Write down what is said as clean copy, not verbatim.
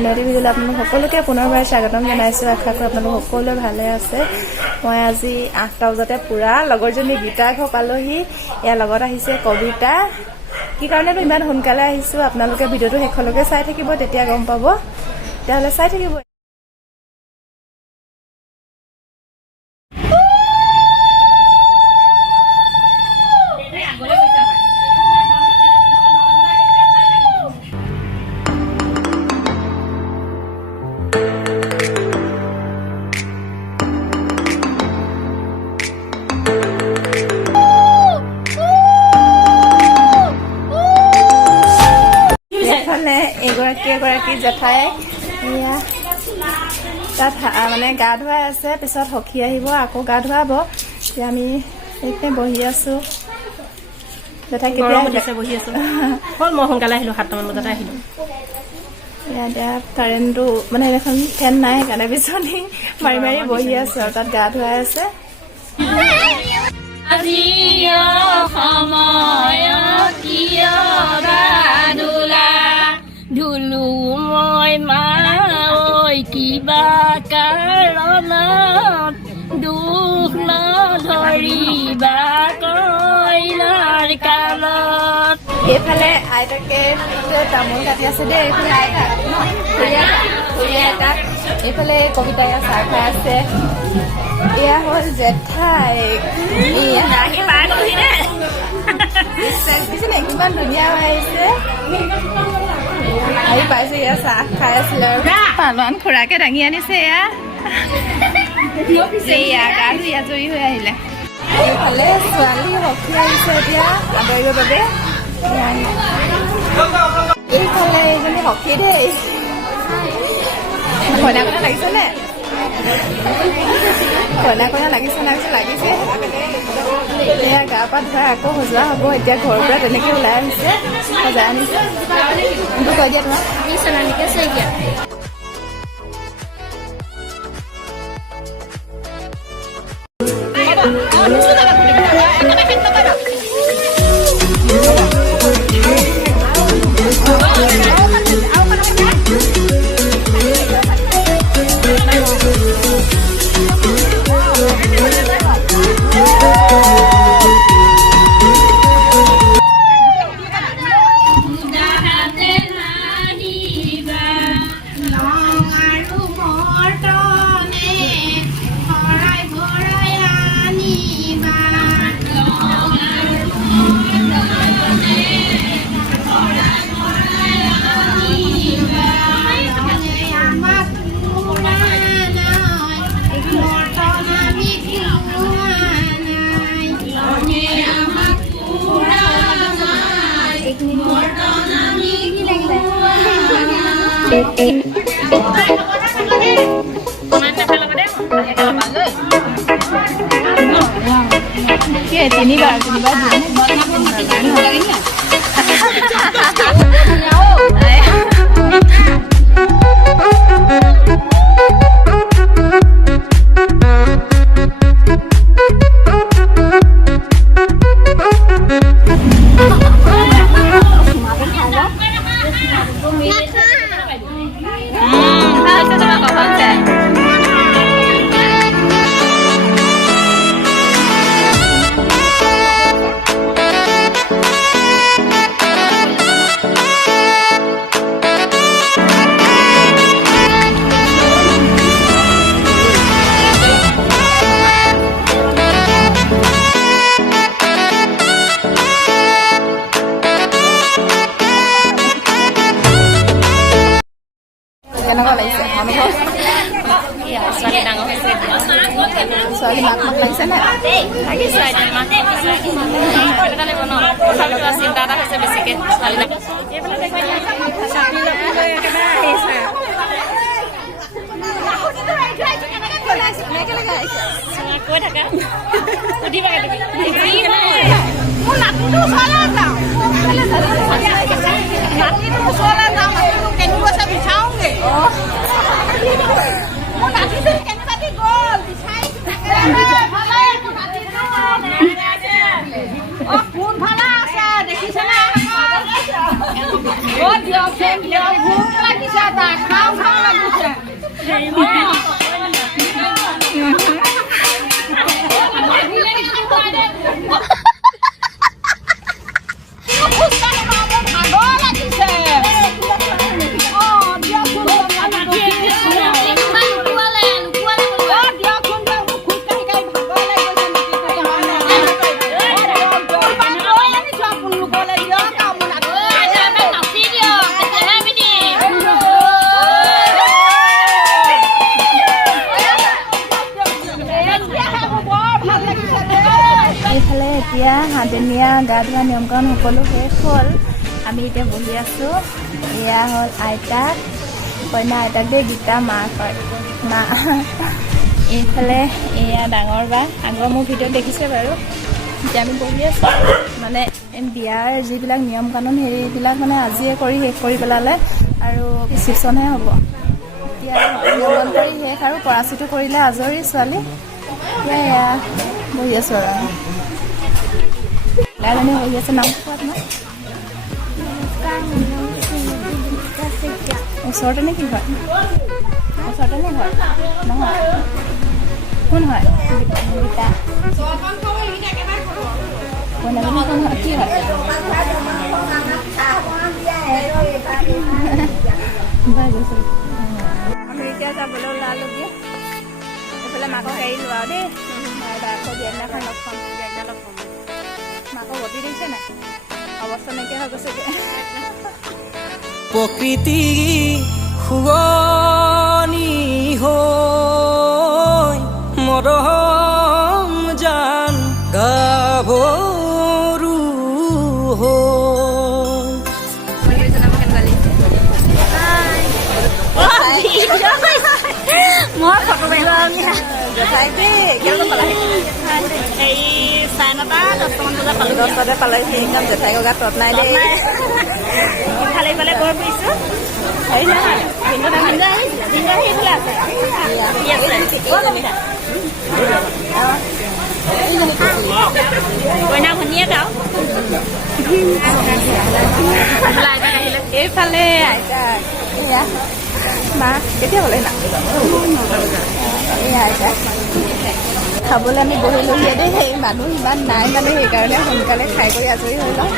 অন্যটি ভিডিঅ'লৈ আপোনালোক সকলোকে পুনৰবাৰ স্বাগতম জনাইছোঁ। আশা কৰোঁ আপোনালোক সকলোৱে ভালে আছে। মই আজি 8টা বজাতে পুৰা লগৰজনী গীতাক পালোহি। ইয়াৰ লগত আহিছে কবিতা। কি কাৰণেতো ইমান সোনকালে আহিছোঁ আপোনালোকে ভিডিঅ'টো শেষলৈকে চাই থাকিব, তেতিয়া গম পাব। তেতিয়াহ'লে চাই থাকিব। এগৰাকী জেঠাই এয়া তাত মানে গা ধুৱাই আছে, পিছত সখী আহিব আকৌ গা ধুৱাব। এতিয়া আমি এইপিনে বহি আছো। জেঠাই কেতিয়া বহি আছো হ'ল? মই সোনকালে আহিলো, 7টামান বজাতে আহিলো। এতিয়া কাৰেণ্টটো মানে এখন ফেন নাই সেইকাৰণে বিচনী মাৰি মাৰি বহি আছো আৰু তাত গা ধুৱাই আছে। ধুলু মই মা ঐ কিবা কাৰণত দুখ নধৰিবা কইনাৰ কালত। এইফালে আইতাকে তামোল কাটি আছে দেই, এইফালে আইতা এইফালে কবিতাই চাহ খাই আছে। এয়া হ'ল জেঠাই, কিমান ধুনীয়া হৈ আহিছে। আহি পাইছে, এয়া চাহ খাই আছিলে আৰু পালন খুৰাকে দাঙি আনিছে। এয়া গা ধুই আজৰি হৈ আহিলে। এইফালে ছোৱালী সখী আহিছে এতিয়া আদৰিবৰ বাবে। এইফালে এইজনী সখী দেই, কইনা কইনা লাগিছে নে? কইনা কইনা লাগিছে লাগিছে। এয়া গা পা ধুৱাই আকৌ সজোৱা হ'ব। এতিয়া ঘৰৰ পৰা তেনেকে ওলাই আহিছে, সজাই আনিছে। কৈ দিয়া তোমাক তিনিবাৰ কেনেকুৱা লাগিছে? ছোৱালী মাক মাক লাগিছে নে? চিন্তা এটা হৈছে বেছিকে ছোৱালী কৈ থাকা সুধিবা কোনফালে আছে দেখিছেনে? লাগিছে তাই খাওঁ খাওঁ লাগিছে এইফালে এতিয়া হাঁহজনীয়া গা ধোৱা নিয়মকৰণ সকলো শেষ হ'ল আমি এতিয়া বহি আছোঁ এয়া হ'ল আইতাক কইনা আইতাক দেই গীতা মাক হয় মা এইফালে এয়া ডাঙৰ বা আগৰ মোৰ ভিডিঅ'ত দেখিছে বাৰু এতিয়া আমি বহি আছোঁ মানে বিয়াৰ যিবিলাক নিয়ম কানুন সেইবিলাক মানে আজিয়ে কৰি শেষ কৰি পেলালে আৰু ৰিচিপশ্যনহে হ'ব এতিয়া নিয়ম কৰি শেষ আৰু পৰাচিটো কৰিলে আজৰি ছোৱালী এতিয়া এয়া বহি আছোঁ আৰু লাইলানী বহি আছে নাম কোৱা তোমাৰ ওচৰতে নে কি হয় ওচৰতে নে হয় নহয় কোন হয় গীতা কইনাজনী কোন হয় কি হয় আমি এতিয়া যাবলৈ ওলালোগৈ এইফালে মাকক হেৰি লোৱা দেই আকৌ বিয়া দিনাখন লগ পাম মাকক গতি দিছে নাই অৱস্থা নাইকিয়া হৈ গৈছেগৈ প্ৰকৃতি সুগনি হৈ মৰম জান গাভৰু মই ফটো মাৰিব আমি জেঠাই দেই কেনেকৈ পালাহি হেৰি 9:30 10টামান বজাত পালোঁ 10টাতে পালাহি একদম জেঠাইকৰ গাত তত নাই দেই ইফালে ইফালে গৈ ফুৰিছোঁ হেৰি নহয় ভিন্ন সেইফালে আছে কইনা ভনীয়েক আৰু এইফালে আইতা এয়া মা কেতিয়া হ'লে না এয়া আইতা খাবলৈ আমি বহি লহিয়ে দেই সেই মানুহ ইমান নাই মানে সেইকাৰণে সোনকালে খাই কৰি আজৰি হৈ লওঁ